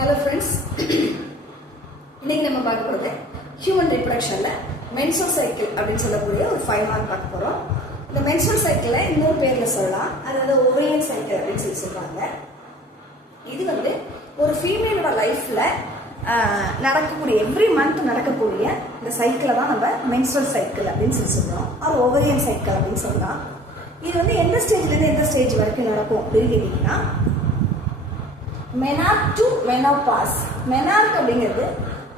Hello friends, இன்னைக்கு நம்ம பார்க்க போறது ஹியூமன் ரிப்ரொடக்ஷன்ல மென்சுரல் சைக்கிள் அப்படின்னு சொல்லக்கூடிய ஒரு 5 மார்க் பார்க்க போறோம். இந்த மென்சுரல் சைக்கிளை இன்னொரு பேர்ல சொல்லலாம், அதாவது ஓவேரியன் சைக்கிள் அப்படின்னு சொல்றாங்க. இது வந்து ஒரு ஃபீமேலோட லைஃப்ல நடக்கக்கூடிய எவ்ரி மந்த் நடக்கக்கூடிய இந்த சைக்கிளை தான் நம்ம மென்சுரல் சைக்கிள் அப்படின்னு சொல்றோம். அது ஓவேரியன் சைக்கிள் அப்படின்னு சொல்லலாம். இது வந்து எந்த ஸ்டேஜ்ல இருந்து எந்த ஸ்டேஜ் வரைக்கும் நடக்கும் அப்படின்னு கேட்டீங்கன்னா, மெனார்க் டு மெனோபாஸ். மெனார்க் அப்படிங்கிறது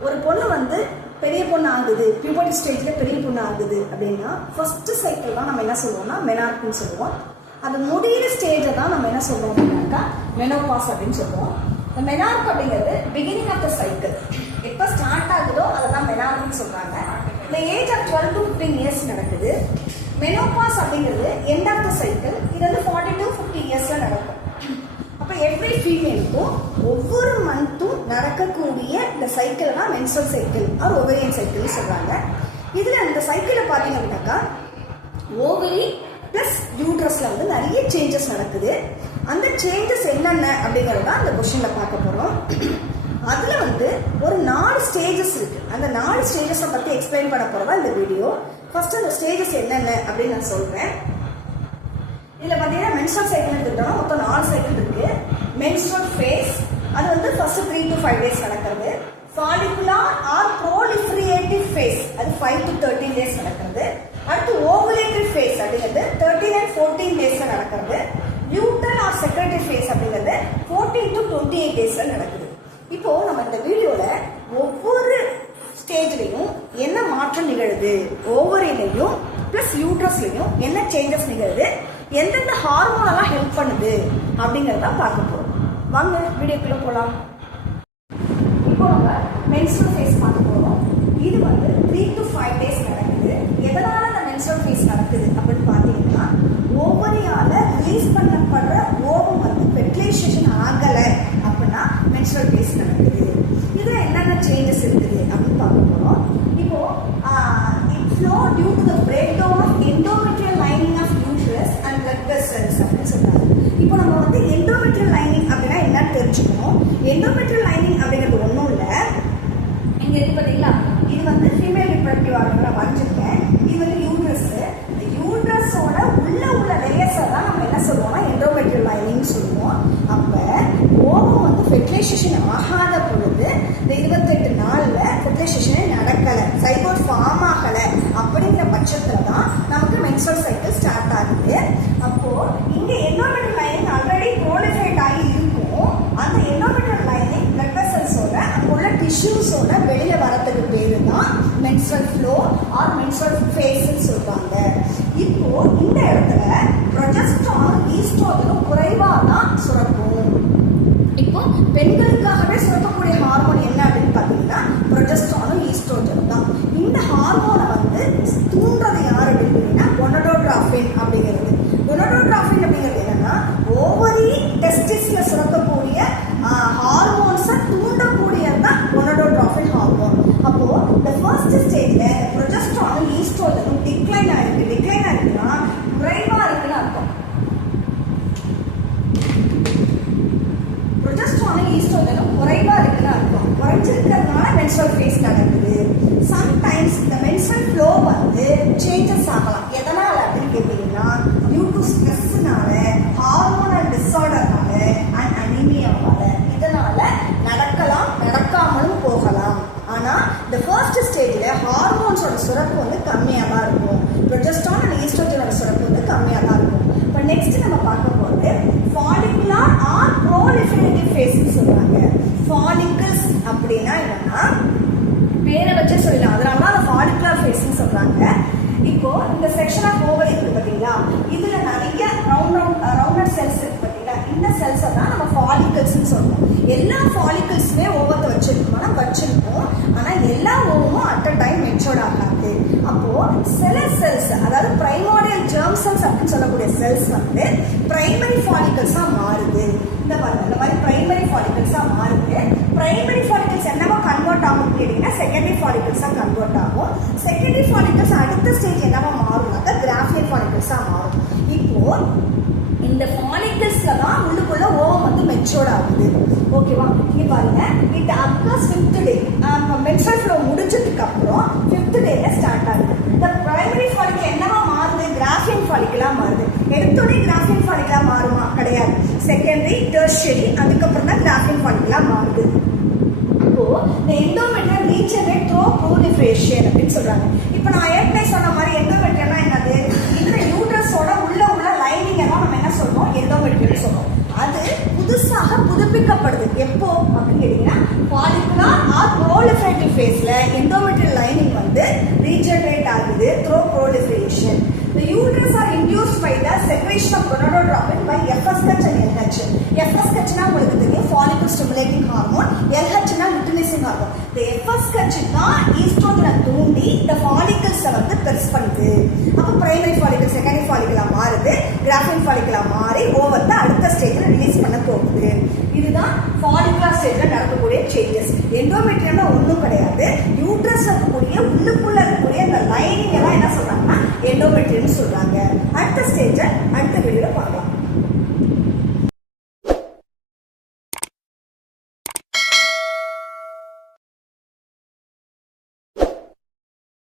ஒரு பொண்ணு வந்து பெரிய பொண்ணு ஆகுது, பியூபர்ட்டி ஸ்டேஜ்ல பெரிய பொண்ணு ஆகுது அப்படின்னா ஃபர்ஸ்ட் சைக்கிள் தான் நம்ம என்ன சொல்லுவோம்னா மெனார்க்னு சொல்லுவோம். அது முடியிற ஸ்டேஜை தான் நம்ம என்ன சொல்றோம் அப்படின்னாக்கா மெனோபாஸ் அப்படின்னு சொல்லுவோம். இந்த மெனார்க் அப்படிங்கிறது பிகினிங் ஆஃப் த சைக்கிள். எப்போ ஸ்டார்ட் ஆகுதோ அதெல்லாம் மெனார்க்னு சொல்றாங்க. இந்த ஏஜ் ஆஃப் 12 to 15 இயர்ஸ் நடக்குது. மெனோபாஸ் அப்படிங்கிறது எண்ட் ஆஃப் த சைக்கிள். இது வந்து 40 to 50 இயர்ஸ்ல நடக்கும். அப்போ எவ்ரி ஃபீமேலுக்கும் ஒவ்வொரு மந்த்தும் நடக்கக்கூடிய இந்த சைக்கிள் தான் மென்சுரல் சைக்கிள் ஆர் ஓவேரியன் சைக்கிள்னு சொல்றாங்க. இதுல இந்த சைக்கிளை பார்த்தீங்க அப்படின்னாக்கா ஓவரி பிளஸ் யூட்ரஸ்ல வந்து நிறைய சேஞ்சஸ் நடக்குது. அந்த சேஞ்சஸ் என்னென்ன அப்படிங்கறத தான் அந்த கொஸ்டின்ல பார்க்க போறோம். அதுல வந்து ஒரு 4 ஸ்டேஜஸ் இருக்கு. அந்த 4 ஸ்டேஜஸை பத்தி எக்ஸ்பிளைன் பண்ண போறதா இந்த வீடியோ. ஃபர்ஸ்ட் அந்த ஸ்டேஜஸ் என்னென்ன அப்படின்னு நான் சொல்றேன். இதுல பாத்தீங்கன்னா மென்சுரல் சைக்கிள் எடுத்துக்கிட்டோம்னா மொத்தம் 4 சைக்கிள் இருக்கு. மென்சுரல் ஃபேஸ், அது வந்து ஃபர்ஸ்ட் 3 to 5 டேஸ் நடக்கிறது. ஃபாலிகுலார் ஆர் ப்ரோலிஃபரேட்டிவ் ஃபேஸ், அது 5 to 13 டேஸ் நடக்கிறது. அடுத்து ஓவுலேட்டரி ஃபேஸ் அப்படிங்கிறது 13 and 14 டேஸ்ல நடக்கிறது. லியூட்டல் ஆர் செக்ரட்டரி ஃபேஸ் அப்படிங்கிறது 14 to 28 டேஸ்ல நடக்குது. இப்போ நம்ம இந்த வீடியோல ஒவ்வொரு ஸ்டேஜ்லையும் என்ன மாற்றம் நிகழுது, ஓவரிலையும் பிளஸ் யூட்ரஸ்லையும் என்ன சேஞ்சஸ் நிகழுது, எந்தெந்த ஹார்மோனெல்லாம் ஹெல்ப் பண்ணுது அப்படிங்கறத பார்க்க போறோம். வாங்க வீடியோக்குள்ள போலாம். இப்போ நம்ம மென்சுரல் ஃபேஸ் பார்க்க போறோம். இது வந்து 3 to 5 டேஸ் நடக்குது. எதனால இந்த மென்சுரல் ஃபேஸ் நடக்குது அப்படின்னு பார்த்தீங்கன்னா, ஓவரியால ரிலீஸ் பண்ணப்படுற ஓவம் வந்து ஃபெர்டிலைசேஷன் ஆகல அப்படின்னா மென்சுரல் ஃபேஸ் நடக்குது. இதுல என்னென்ன சேஞ்சஸ் இருக்குது அப்படின்னு பார்க்க போறோம். இப்போ it flow due to the breakdown of endometrial lining of uterus and blood vessels அப்படின்னு சொல்றாங்க. இப்போ நம்ம வந்து endometrial lining அப்படின்னா என்னன்னு தெரிஞ்சுக்கணும். endometrial lining அப்படிங்கிறது ஒன்றும் இல்லை, இங்க இருக்கு பாத்தீங்களா, இது வந்து ஃபீமேல் ரிப்ரடக்டிவ் ஆர்கன் நான் வரைஞ்சிருக்கேன். இது வந்து யூட்ரஸ். இந்த யூட்ரஸோட உள்ள லேயர்ஸை தான் நம்ம என்ன சொல்லுவோம்னா எண்டோமெட்ரியல் லைனிங் சொல்லுவோம். அப்ப ஓவம் வந்து ஃபெர்டிலைசேஷன் ஆகாத பொழுது இந்த 28 நாள்ல ஃபெர்டிலைசேஷனே நடக்கல, சைகோட் ஃபார்ம் ஆகல அப்படிங்கிற பட்சத்துல தான் நமக்கு மென்சுரல் சைக்கிள் ஸ்டார்ட் ஆகுது. அப்போ இங்க எண்டோமெட்ரியல் லைனிங் ஆல்ரெடி ப்ரோலிஃபரேட் ஆகி இருக்கும். அந்த எண்டோமெட்ரியல் லைனிங் பிளட் வெசல்ஸோட அங்க உள்ள டிஷ்யூஸோட வெளியில வரதுக்கு பேரு தான் மென்சுரல் ஃப்ளோ ஆர் மென்சுரல் ஃபேஸ்ன்னு சொல்றாங்க. இப்போ இந்த இடத்துல ப்ரொஜெஸ்டரான் ஈஸ்ட்ரோஜனும் குறைவா தான் சுரக்கும். இப்போ பெண்களுக்காகவே சுரக்கக்கூடிய ஹார்மோன் என்ன அப்படின்னு பார்த்தீங்கன்னா ப்ரொஜெஸ்டரானும் ஈஸ்ட்ரோஜனும் தான். இந்த ஹார்மோனை வந்து தூண்டுறது யார் அப்படின்னு பார்த்தீங்கன்னா கொனடோட்ராபின் அப்படிங்கிறது. கொனடோட்ராபின் அப்படிங்கிறது என்னன்னா ஓவரி டெஸ்டிஸ்ல சுரக்கக்கூடிய ஹார்மோன்ஸை தூண்டக்கூடியது தான் கொனடோட்ராபின் ஹார்மோன். அப்போ இந்த ஃபர்ஸ்ட் ஸ்டேஜ்ல ப்ரொஜெஸ்டரானும் ஈஸ்ட்ரோஜனும் டிக்ளைன் ஆயிருக்கு. டிக்ளைன் ஆயிருக்குன்னா குறைவா இருக்குன்னு அர்த்தம். ப்ரொஜெஸ்டரானும் ஈஸ்ட்ரோஜனும் குறைவா இருக்குன்னு அர்த்தம். குறைஞ்சிருக்கிறதுனால மென்சுரல் ஃபேஸ் நடக்குது. சம்டைம்ஸ் இந்த மென்சுரல் ஃப்ளோ வந்து சேஞ்சஸ் ஆகலாம். எதனால அப்படின்னு கேட்டீங்கன்னா டியூ டு ஸ்ட்ரெஸ்னால, ஹார்மோனல் டிஸார்டர்னால அண்ட் அனீமியாவால, இதனால நடக்கலாம், நடக்காமலும் போகலாம். ஆனா இந்த ஃபர்ஸ்ட் ஸ்டேஜ்ல ஹார்மோன்ஸோட சுரப்பு வந்து கம்மியா தான் இருக்கும். ப்ரொஜெஸ்டரான் அண்ட் ஈஸ்ட்ரோஜனோட சுரப்பு வந்து கம்மியா தான் இருக்கும். இப்போ நெக்ஸ்ட் நம்ம பார்க்க போறது ஃபாலிகுலார் ஆர் ப்ரோலிஃபரேட்டிவ் ஃபேஸ்ன்னு சொல்றாங்க. ஃபாலிகல்ஸ் அப்படின்னா என்னன்னா பேரை வச்சே சொல்லலாம், அதனால தான் ஃபாலிகுலர் ஃபேஸ்ன்னு சொல்றாங்க. இப்போ இந்த செக்ஷன் ஆஃப் ஓவரி இருக்கு பாத்தீங்களா, இதுல நிறைய ரவுண்டட் செல்ஸ் இருக்கு பாத்தீங்களா, இந்த செல்ஸை தான் நம்ம ஃபாலிகல்ஸ்ன்னு சொல்றோம். எல்லா ஃபாலிகல்ஸுமே ஓவத்தை வச்சிருக்கோம். ஆனா எல்லா ஓவமும் அட் அ டைம் மெச்சூர்ட் ஆகாது. அப்போ சில செல்ஸ், அதாவது பிரைமோடியல் ஜெர்ம் செல்ஸ் அப்படின்னு சொல்லக்கூடிய செல்ஸ் வந்து பிரைமரி ஃபாலிகல்ஸா மாறுது. இந்த மாதிரி பிரைமரி ஃபாலிகல்ஸா மாறுது. பிரைமரி ஃபாலிகல்ஸ் என்னவா கன்வெர்ட் ஆகும் கேட்டீங்கன்னா செகண்டரி ஃபாலிகல்ஸா கன்வெர்ட் ஆகும். செகண்டரி ஃபாலிகல்ஸ் அடுத்த ஸ்டேஜ் என்னவா மாறும்னாக்கா கிராஃபியல் ஃபாலிகல்ஸா மாறும். இப்போ இந்த ஃபாலிகல்ஸ்ல தான் உள்ளுக்குள்ள ஓவம் வந்து மெச்சூர்ட் ஆகுது. ஓகேவா? இங்க பாருங்க, it occurs 5th day. Menstrual flow முடிஞ்சதுக்கு அப்புறம் 5th டேல ஸ்டார்ட் ஆகுது. இந்த பிரைமரி ஃபாலிக்கல் என்னவா மாறுது? கிராஃபியன் ஃபாலிக்கலா மாறுது. எடுத்தோடனே கிராஃபியன் ஃபாலிக்கலா மாறுமா? கிடையாது. செகண்டரி, டெர்ஷியரி, அதுக்கப்புறம் தான் கிராஃபியன் ஃபாலிக்கலா மாறுது. இப்போ இந்த எண்டோமெட்ரியம் ரீஜெனரேட் த்ரூ ப்ரூலிஃபரேஷன் அப்படின்னு சொல்றாங்க. இப்போ நான் ஏற்கனவே சொன்ன மாதிரி எண்டோமெட்ரியம்னா என்னது? இந்த யூட்ரஸோட உள்ள லைனிங் எல்லாம் நம்ம என்ன சொல்றோம்? எண்டோமெட்ரியம் சொல்றோம். அது புதுசாக புதுப்பிக்கப்படுது. எப்போ அப்படின்னு கேட்டீங்கன்னா, ஃபாலிகுலர் ஆர் ப்ரோலிஃபரேட்டிவ் ஃபேஸ்ல எண்டோமெட்ரியல் லைனிங் வந்து ரீஜெனரேட் ஆகுது through proliferation. The uterus are induced by the secretion of gonadotropin by FSH and LH. FSH னா உங்களுக்கு தெரியும், follicle stimulating hormone. LH னா luteinizing hormone. The FSH தான் ஈஸ்ட்ரோஜனை தூண்டி இந்த follicles வந்து பெருசு பண்ணுது. அப்போ primary follicle secondary follicle மாறுது, graphene follicle மாறி ஓவர்ல அடுத்த ஸ்டேஜ்ல ரிலீஸ் பண்ண போகுது. இதுதான் follicular ஸ்டேஜ்ல நடக்கக்கூடிய சேஞ்சஸ். எண்டோமெட்ரியம்னா ஒன்றும் கிடையாது, யூட்ரஸ் இருக்கக்கூடிய உள்ளுக்குள்ள இருக்கக்கூடிய அந்த லைனிங் எல்லாம் என்ன சொல்றாங்கன்னா எண்டோமெட்ரியம் சொல்றாங்க. அடுத்த ஸ்டேஜை அடுத்த வீடியோல பார்க்கலாம்.